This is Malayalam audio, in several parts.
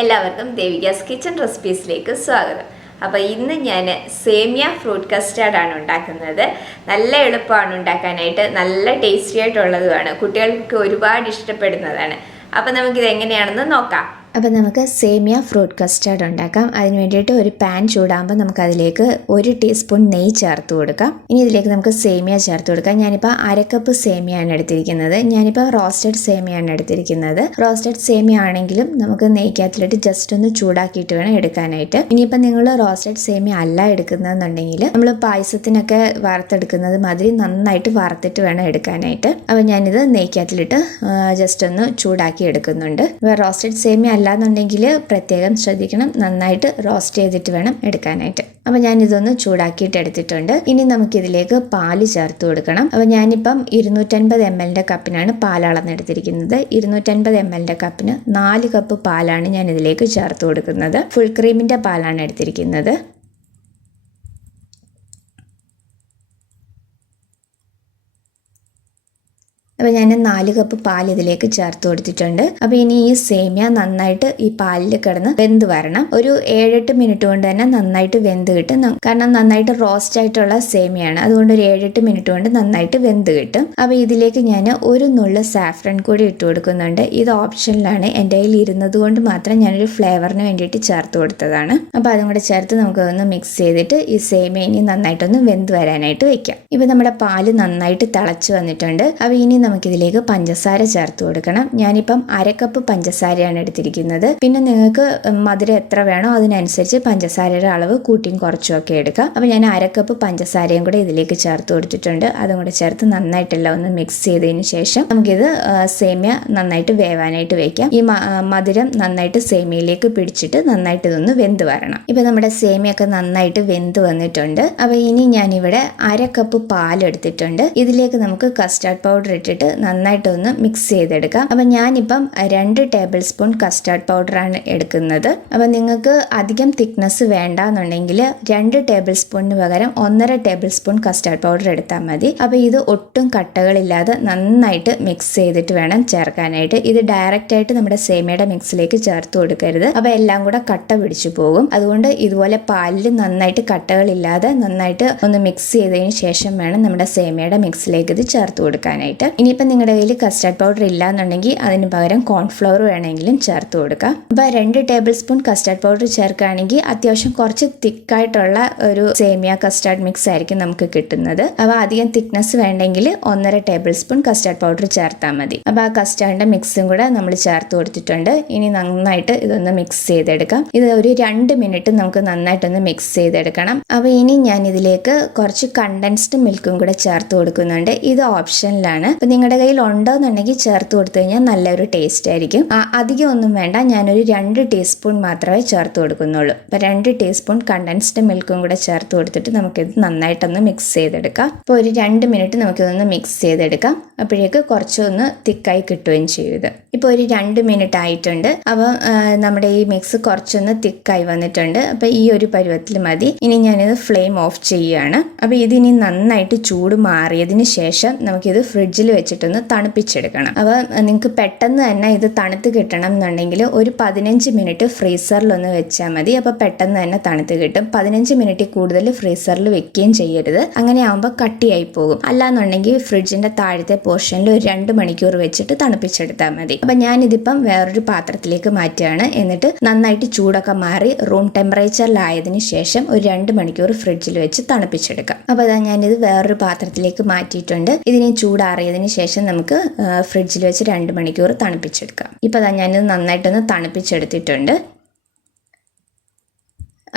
എല്ലാവർക്കും ദേവികാസ് കിച്ചൺ റെസിപ്പീസിലേക്ക് സ്വാഗതം. അപ്പോൾ ഇന്ന് ഞാൻ സേമിയ ഫ്രൂട്ട് കസ്റ്റാർഡ് ആണ് ഉണ്ടാക്കുന്നത്. നല്ല എളുപ്പമാണ് ഉണ്ടാക്കാനായിട്ട്, നല്ല ടേസ്റ്റി ആയിട്ടുള്ളതുമാണ്, കുട്ടികൾക്ക് ഒരുപാട് ഇഷ്ടപ്പെടുന്നതാണ്. അപ്പോൾ നമുക്കിത് എങ്ങനെയാണെന്ന് നോക്കാം. അപ്പോൾ നമുക്ക് സേമിയ ഫ്രൂട്ട് കസ്റ്റാർഡ് ഉണ്ടാക്കാം. അതിന് വേണ്ടിയിട്ട് ഒരു പാൻ ചൂടാകുമ്പോൾ നമുക്കതിലേക്ക് 1 ടീസ്പൂൺ നെയ്യ് ചേർത്ത് കൊടുക്കാം. ഇനി ഇതിലേക്ക് നമുക്ക് സേമിയ ചേർത്ത് കൊടുക്കാം. ഞാനിപ്പോൾ 1/2 കപ്പ് സേമിയാണ് എടുത്തിരിക്കുന്നത്. ഞാനിപ്പോൾ റോസ്റ്റഡ് സേമിയാണ് എടുത്തിരിക്കുന്നത്. റോസ്റ്റഡ് സേമിയ ആണെങ്കിലും നമുക്ക് നെയ്ക്കകത്തിലിട്ട് ജസ്റ്റ് ഒന്ന് ചൂടാക്കിയിട്ട് വേണം എടുക്കാനായിട്ട്. ഇനിയിപ്പോൾ നിങ്ങൾ റോസ്റ്റഡ് സേമിയ അല്ല എടുക്കുന്നതെന്നുണ്ടെങ്കിൽ നമ്മൾ പായസത്തിനൊക്കെ വറുത്തെടുക്കുന്നത് മാതിരി നന്നായിട്ട് വറുത്തിട്ട് വേണം എടുക്കാനായിട്ട്. അപ്പോൾ ഞാനിത് നെയ്ക്കകത്തിലിട്ട് ജസ്റ്റ് ഒന്ന് ചൂടാക്കി എടുക്കുന്നുണ്ട്. റോസ്റ്റഡ് സേമിയ അല്ലാന്നുണ്ടെങ്കിൽ പ്രത്യേകം ശ്രദ്ധിക്കണം, നന്നായിട്ട് റോസ്റ്റ് ചെയ്തിട്ട് വേണം എടുക്കാനായിട്ട്. അപ്പോൾ ഞാനിതൊന്ന് ചൂടാക്കിയിട്ട് എടുത്തിട്ടുണ്ട്. ഇനി നമുക്കിതിലേക്ക് പാല് ചേർത്ത് കൊടുക്കണം. അപ്പോൾ ഞാനിപ്പം 250 ml കപ്പിനാണ് പാൽ അളന്നെടുത്തിരിക്കുന്നത്. 250 ml കപ്പിന് 4 കപ്പ് പാലാണ് ഞാൻ ഇതിലേക്ക് ചേർത്ത് കൊടുക്കുന്നത്. ഫുൾ ക്രീമിൻ്റെ പാലാണ് എടുത്തിരിക്കുന്നത്. അപ്പോൾ ഞാൻ 4 കപ്പ് പാൽ ഇതിലേക്ക് ചേർത്ത് കൊടുത്തിട്ടുണ്ട്. അപ്പോൾ ഇനി ഈ സേമിയ നന്നായിട്ട് ഈ പാലിൽ കിടന്ന് വെന്ത് വരണം. ഒരു 7-8 മിനിറ്റ് കൊണ്ട് തന്നെ നന്നായിട്ട് വെന്ത് കിട്ടും. കാരണം നന്നായിട്ട് റോസ്റ്റ് ആയിട്ടുള്ള സേമിയാണ്, അതുകൊണ്ട് ഒരു 7-8 മിനിറ്റ് കൊണ്ട് നന്നായിട്ട് വെന്ത് കിട്ടും. അപ്പോൾ ഇതിലേക്ക് ഞാൻ ഒരു നുള്ള് സാഫ്രൺ കൂടി ഇട്ട് കൊടുക്കുന്നുണ്ട്. ഇത് ഓപ്ഷനിലാണ്, എൻ്റെ കയ്യിൽ ഇരുന്നത് കൊണ്ട് മാത്രം ഞാനൊരു ഫ്ലേവറിന് വേണ്ടിയിട്ട് ചേർത്ത് കൊടുത്തതാണ്. അപ്പോൾ അതും കൂടെ ചേർത്ത് നമുക്കതൊന്ന് മിക്സ് ചെയ്തിട്ട് ഈ സേമിയ ഇനി നന്നായിട്ടൊന്ന് വെന്ത് വരാനായിട്ട് വെക്കാം. ഇപ്പോൾ നമ്മുടെ പാല് നന്നായിട്ട് തിളച്ച് വന്നിട്ടുണ്ട്. അപ്പോൾ ഇനി നമുക്കിതിലേക്ക് പഞ്ചസാര ചേർത്ത് കൊടുക്കണം. ഞാനിപ്പം 1/2 കപ്പ് പഞ്ചസാരയാണ് എടുത്തിരിക്കുന്നത്. പിന്നെ നിങ്ങൾക്ക് മധുരം എത്ര വേണോ അതിനനുസരിച്ച് പഞ്ചസാരയുടെ അളവ് കൂട്ടിയും കുറച്ചും ഒക്കെ എടുക്കാം. അപ്പോൾ ഞാൻ 1/2 കപ്പ് പഞ്ചസാരയും കൂടെ ഇതിലേക്ക് ചേർത്ത് കൊടുത്തിട്ടുണ്ട്. അതും കൂടെ ചേർത്ത് നന്നായിട്ടെല്ലാം ഒന്ന് മിക്സ് ചെയ്തതിന് ശേഷം നമുക്കിത് സേമിയ നന്നായിട്ട് വേവാനായിട്ട് വെക്കാം. ഈ മധുരം നന്നായിട്ട് സേമിയയിലേക്ക് പിടിച്ചിട്ട് നന്നായിട്ട് ഇതൊന്ന് വെന്ത് വരണം. ഇപ്പം നമ്മുടെ സേമിയൊക്കെ നന്നായിട്ട് വെന്ത് വന്നിട്ടുണ്ട്. അപ്പോൾ ഇനി ഞാനിവിടെ 1/2 കപ്പ് പാൽ എടുത്തിട്ടുണ്ട്. ഇതിലേക്ക് നമുക്ക് കസ്റ്റാർഡ് പൗഡർ ഇട്ടിട്ട് നന്നായിട്ടൊന്ന് മിക്സ് ചെയ്തെടുക്കാം. അപ്പം ഞാനിപ്പം 2 ടേബിൾ സ്പൂൺ കസ്റ്റാർഡ് പൗഡറാണ് എടുക്കുന്നത്. അപ്പം നിങ്ങൾക്ക് അധികം തിക്നെസ് വേണ്ടാന്നുണ്ടെങ്കിൽ 2 ടേബിൾ സ്പൂണിന് പകരം 1.5 ടേബിൾ സ്പൂൺ കസ്റ്റാർഡ് പൗഡർ എടുത്താൽ മതി. അപ്പോൾ ഇത് ഒട്ടും കട്ടകളില്ലാതെ നന്നായിട്ട് മിക്സ് ചെയ്തിട്ട് വേണം ചേർക്കാനായിട്ട്. ഇത് ഡയറക്റ്റ് ആയിട്ട് നമ്മുടെ സേമിയയുടെ മിക്സിലേക്ക് ചേർത്ത് കൊടുക്കരുത്. അപ്പോൾ എല്ലാം കൂടെ കട്ട പിടിച്ചു പോകും. അതുകൊണ്ട് ഇതുപോലെ പാലിൽ നന്നായിട്ട് കട്ടകളില്ലാതെ നന്നായിട്ട് ഒന്ന് മിക്സ് ചെയ്തതിന് ശേഷം വേണം നമ്മുടെ സേമിയയുടെ മിക്സിലേക്ക് ഇത് ചേർത്ത് കൊടുക്കാനായിട്ട്. ഇനിയിപ്പോൾ നിങ്ങളുടെ കയ്യിൽ കസ്റ്റാർഡ് പൗഡർ ഇല്ലാന്നുണ്ടെങ്കിൽ അതിന് പകരം കോൺഫ്ലവർ വേണമെങ്കിലും ചേർത്ത് കൊടുക്കാം. അപ്പോൾ 2 ടേബിൾ സ്പൂൺ കസ്റ്റാർഡ് പൗഡർ ചേർക്കുകയാണെങ്കിൽ അത്യാവശ്യം കുറച്ച് തിക്കായിട്ടുള്ള ഒരു സേമിയ കസ്റ്റാർഡ് മിക്സ് ആയിരിക്കും നമുക്ക് കിട്ടുന്നത്. അപ്പോൾ അധികം തിക്നെസ് വേണ്ടെങ്കിൽ 1.5 ടേബിൾ സ്പൂൺ കസ്റ്റാർഡ് പൗഡർ ചേർത്താൽ മതി. അപ്പോൾ ആ കസ്റ്റാർഡിൻ്റെ മിക്സും കൂടെ നമ്മൾ ചേർത്ത് കൊടുത്തിട്ടുണ്ട്. ഇനി നന്നായിട്ട് ഇതൊന്ന് മിക്സ് ചെയ്തെടുക്കാം. ഇത് ഒരു 2 മിനിറ്റ് നമുക്ക് നന്നായിട്ടൊന്ന് മിക്സ് ചെയ്തെടുക്കണം. അപ്പോൾ ഇനി ഞാൻ ഇതിലേക്ക് കുറച്ച് കണ്ടൻസ്ഡ് മിൽക്കും കൂടെ ചേർത്ത് കൊടുക്കുന്നുണ്ട്. ഇത് ഓപ്ഷനിലാണ്. അപ്പോൾ നിങ്ങളുടെ കയ്യിൽ ഉണ്ടോയെന്നുണ്ടെങ്കിൽ ചേർത്ത് കൊടുത്തു കഴിഞ്ഞാൽ നല്ലൊരു ടേസ്റ്റ് ആയിരിക്കും. അധികം ഒന്നും വേണ്ട, ഞാനൊരു 2 ടീസ്പൂൺ മാത്രമേ ചേർത്ത് കൊടുക്കുന്നുള്ളൂ. അപ്പോൾ 2 ടീസ്പൂൺ കണ്ടൻസ്ഡ് മിൽക്കും കൂടെ ചേർത്ത് കൊടുത്തിട്ട് നമുക്കിത് നന്നായിട്ടൊന്ന് മിക്സ് ചെയ്തെടുക്കാം. അപ്പോൾ ഒരു 2 മിനിറ്റ് നമുക്കിതൊന്ന് മിക്സ് ചെയ്തെടുക്കാം. അപ്പോഴേക്ക് കുറച്ചൊന്ന് തിക്കായി കിട്ടുകയും ചെയ്യും ഇത്. ഇപ്പോൾ ഒരു 2 മിനിറ്റ് ആയിട്ടുണ്ട്. അപ്പോൾ നമ്മുടെ ഈ മിക്സ് കുറച്ചൊന്ന് തിക്കായി വന്നിട്ടുണ്ട്. അപ്പോൾ ഈ ഒരു പരുവത്തിൽ മതി. ഇനി ഞാനിത് ഫ്ലെയിം ഓഫ് ചെയ്യുകയാണ്. അപ്പോൾ ഇതിനി നന്നായിട്ട് ചൂട് മാറിയതിന് ശേഷം നമുക്കിത് ഫ്രിഡ്ജിൽ വെച്ചിട്ടൊന്ന് തണുപ്പിച്ചെടുക്കണം. അപ്പോൾ നിങ്ങൾക്ക് പെട്ടെന്ന് തന്നെ ഇത് തണുത്ത് കിട്ടണം എന്നുണ്ടെങ്കിൽ ഒരു 15 മിനിറ്റ് ഫ്രീസറിലൊന്ന് വെച്ചാൽ മതി. അപ്പോൾ പെട്ടെന്ന് തന്നെ തണുത്ത് കിട്ടും. 15 മിനിറ്റ് കൂടുതൽ ഫ്രീസറിൽ വെക്കുകയും ചെയ്യരുത്. അങ്ങനെ ആകുമ്പോൾ കട്ടിയായി പോകും. അല്ലാന്നുണ്ടെങ്കിൽ ഫ്രിഡ്ജിൻ്റെ താഴത്തെ പോർഷനിൽ ഒരു 2 മണിക്കൂർ വെച്ചിട്ട് തണുപ്പിച്ചെടുത്താൽ മതി. അപ്പം ഞാനിതിപ്പം വേറൊരു പാത്രത്തിലേക്ക് മാറ്റുകയാണ്. എന്നിട്ട് നന്നായിട്ട് ചൂടൊക്കെ മാറി റൂം ടെമ്പറേച്ചറിലായതിനു ശേഷം ഒരു 2 മണിക്കൂർ ഫ്രിഡ്ജിൽ വെച്ച് തണുപ്പിച്ചെടുക്കാം. അപ്പോൾ അതാ ഞാനിത് വേറൊരു പാത്രത്തിലേക്ക് മാറ്റിയിട്ടുണ്ട്. ഇതിന് ചൂടാറിയതിന് ശേഷം നമുക്ക് ഫ്രിഡ്ജിൽ വെച്ച് 2 മണിക്കൂർ തണുപ്പിച്ചെടുക്കാം. ഇപ്പോൾ അതാ ഞാനിത് നന്നായിട്ടൊന്ന് തണുപ്പിച്ചെടുത്തിട്ടുണ്ട്.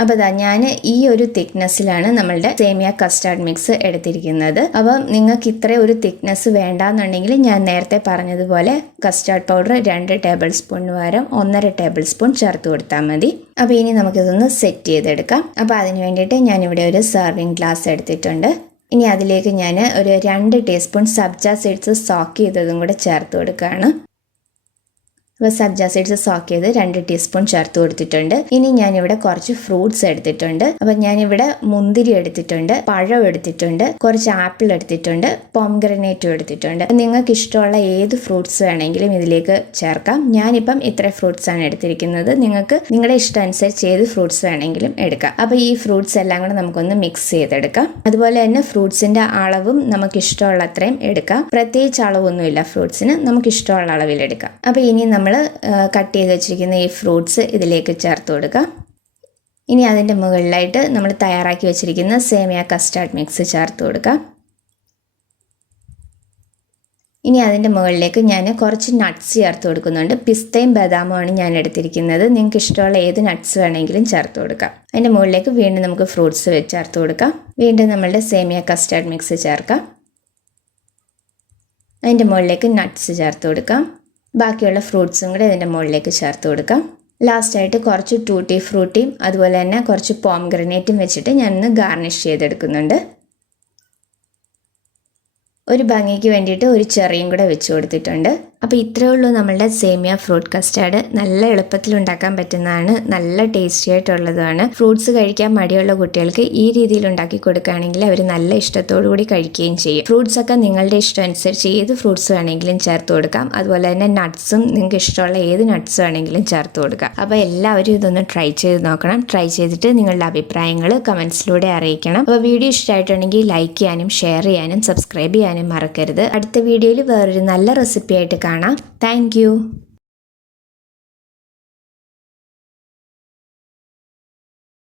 അപ്പോൾ ഞാൻ ഈ ഒരു തിക്നെസ്സിലാണ് നമ്മളുടെ സേമിയ കസ്റ്റാർഡ് മിക്സ് എടുത്തിരിക്കുന്നത്. അപ്പം നിങ്ങൾക്ക് ഇത്ര ഒരു തിക്നെസ് വേണ്ടാന്നുണ്ടെങ്കിൽ ഞാൻ നേരത്തെ പറഞ്ഞതുപോലെ കസ്റ്റാർഡ് പൗഡർ 2 ടേബിൾ സ്പൂണിന് പകരം 1.5 ടേബിൾ സ്പൂൺ ചേർത്ത് കൊടുത്താൽ മതി. അപ്പോൾ ഇനി നമുക്കിതൊന്ന് സെറ്റ് ചെയ്തെടുക്കാം. അപ്പോൾ അതിന് വേണ്ടിയിട്ട് ഞാനിവിടെ ഒരു സെർവിങ് ഗ്ലാസ് എടുത്തിട്ടുണ്ട്. ഇനി അതിലേക്ക് ഞാൻ ഒരു 2 ടീസ്പൂൺ സബ്ജ സീഡ്സ് സോക്ക് ചെയ്തതും കൂടെ ചേർത്ത് കൊടുക്കുകയാണ്. അപ്പോൾ സബ്ജ സീഡ്സ് സോക്ക് ചെയ്ത് 2 ടീസ്പൂൺ ചേർത്ത് കൊടുത്തിട്ടുണ്ട്. ഇനി ഞാനിവിടെ കുറച്ച് ഫ്രൂട്ട്സ് എടുത്തിട്ടുണ്ട്. അപ്പം ഞാനിവിടെ മുന്തിരി എടുത്തിട്ടുണ്ട്, പഴം എടുത്തിട്ടുണ്ട്, കുറച്ച് ആപ്പിൾ എടുത്തിട്ടുണ്ട്, പോംഗ്രനേറ്റും എടുത്തിട്ടുണ്ട്. നിങ്ങൾക്ക് ഇഷ്ടമുള്ള ഏത് ഫ്രൂട്ട്സ് വേണമെങ്കിലും ഇതിലേക്ക് ചേർക്കാം. ഞാനിപ്പം ഇത്ര ഫ്രൂട്ട്സ് ആണ് എടുത്തിരിക്കുന്നത്. നിങ്ങൾക്ക് നിങ്ങളുടെ ഇഷ്ടം അനുസരിച്ച് ഏത് ഫ്രൂട്ട്സ് വേണമെങ്കിലും എടുക്കാം. അപ്പോൾ ഈ ഫ്രൂട്ട്സ് എല്ലാം കൂടെ നമുക്കൊന്ന് മിക്സ് ചെയ്തെടുക്കാം. അതുപോലെ തന്നെ ഫ്രൂട്ട്സിന്റെ അളവും നമുക്ക് ഇഷ്ടമുള്ള അത്രയും എടുക്കാം. പ്രത്യേകിച്ച് അളവൊന്നുമില്ല ഫ്രൂട്ട്സിന്, നമുക്ക് ഇഷ്ടമുള്ള അളവിൽ എടുക്കാം. അപ്പോൾ ഇനി നമ്മൾ കട്ട് ചെയ്ത് വെച്ചിരിക്കുന്ന ഈ ഫ്രൂട്ട്സ് ഇതിലേക്ക് ചേർത്ത് കൊടുക്കാം. ഇനി അതിൻ്റെ മുകളിലായിട്ട് നമ്മൾ തയ്യാറാക്കി വെച്ചിരിക്കുന്ന സേമിയ കസ്റ്റാർഡ് മിക്സ് ചേർത്ത് കൊടുക്കാം. ഇനി അതിൻ്റെ മുകളിലേക്ക് ഞാൻ കുറച്ച് നട്ട്സ് ചേർത്ത് കൊടുക്കുന്നുണ്ട്. പിസ്തയും ബദാമുമാണ് ഞാൻ എടുത്തിരിക്കുന്നത്. നിങ്ങൾക്ക് ഇഷ്ടമുള്ള ഏത് നട്ട്സ് വേണമെങ്കിലും ചേർത്ത് കൊടുക്കാം. അതിൻ്റെ മുകളിലേക്ക് വീണ്ടും നമുക്ക് ഫ്രൂട്ട്സ് ചേർത്ത് കൊടുക്കാം. വീണ്ടും നമ്മളുടെ സേമിയ കസ്റ്റാർഡ് മിക്സ് ചേർക്കാം. അതിൻ്റെ മുകളിലേക്ക് നട്ട്സ് ചേർത്ത് കൊടുക്കാം. ബാക്കിയുള്ള ഫ്രൂട്ട്സും കൂടെ ഇതിൻ്റെ മുകളിലേക്ക് ചേർത്ത് കൊടുക്കാം. ലാസ്റ്റായിട്ട് കുറച്ച് ടൂട്ടി ഫ്രൂട്ടിയും അതുപോലെ തന്നെ കുറച്ച് പോംഗ്രനേറ്റും വെച്ചിട്ട് ഞാനൊന്ന് ഗാർണിഷ് ചെയ്തെടുക്കുന്നുണ്ട്. ഒരു ഭംഗിക്ക് വേണ്ടിയിട്ട് ഒരു ചെറിയും കൂടെ വെച്ച് കൊടുത്തിട്ടുണ്ട്. അപ്പോൾ ഇത്രയേ ഉള്ളൂ നമ്മളുടെ സേമിയ ഫ്രൂട്ട് കസ്റ്റാർഡ്. നല്ല എളുപ്പത്തിൽ ഉണ്ടാക്കാൻ പറ്റുന്നതാണ്, നല്ല ടേസ്റ്റി ആയിട്ടുള്ളതാണ്. ഫ്രൂട്ട്സ് കഴിക്കാൻ മടിയുള്ള കുട്ടികൾക്ക് ഈ രീതിയിൽ ഉണ്ടാക്കി കൊടുക്കുകയാണെങ്കിൽ അവർ നല്ല ഇഷ്ടത്തോടു കൂടി കഴിക്കുകയും ചെയ്യും. ഫ്രൂട്ട്സ് ഒക്കെ നിങ്ങളുടെ ഇഷ്ടം അനുസരിച്ച് ഏത് ഫ്രൂട്ട്സ് വേണമെങ്കിലും ചേർത്ത് കൊടുക്കാം. അതുപോലെ തന്നെ നട്ട്സും നിങ്ങൾക്ക് ഇഷ്ടമുള്ള ഏത് നട്ട്സ് വേണമെങ്കിലും ചേർത്ത് കൊടുക്കാം. അപ്പോൾ എല്ലാവരും ഇതൊന്ന് ട്രൈ ചെയ്ത് നോക്കണം. ട്രൈ ചെയ്തിട്ട് നിങ്ങളുടെ അഭിപ്രായങ്ങൾ കമൻസിലൂടെ അറിയിക്കണം. അപ്പോൾ വീഡിയോ ഇഷ്ടമായിട്ടുണ്ടെങ്കിൽ ലൈക്ക് ചെയ്യാനും ഷെയർ ചെയ്യാനും സബ്സ്ക്രൈബ് ചെയ്യാനും മറക്കരുത്. അടുത്ത വീഡിയോയിൽ വേറൊരു നല്ല റെസിപ്പി ആയിട്ട് കാണാം. Thank you.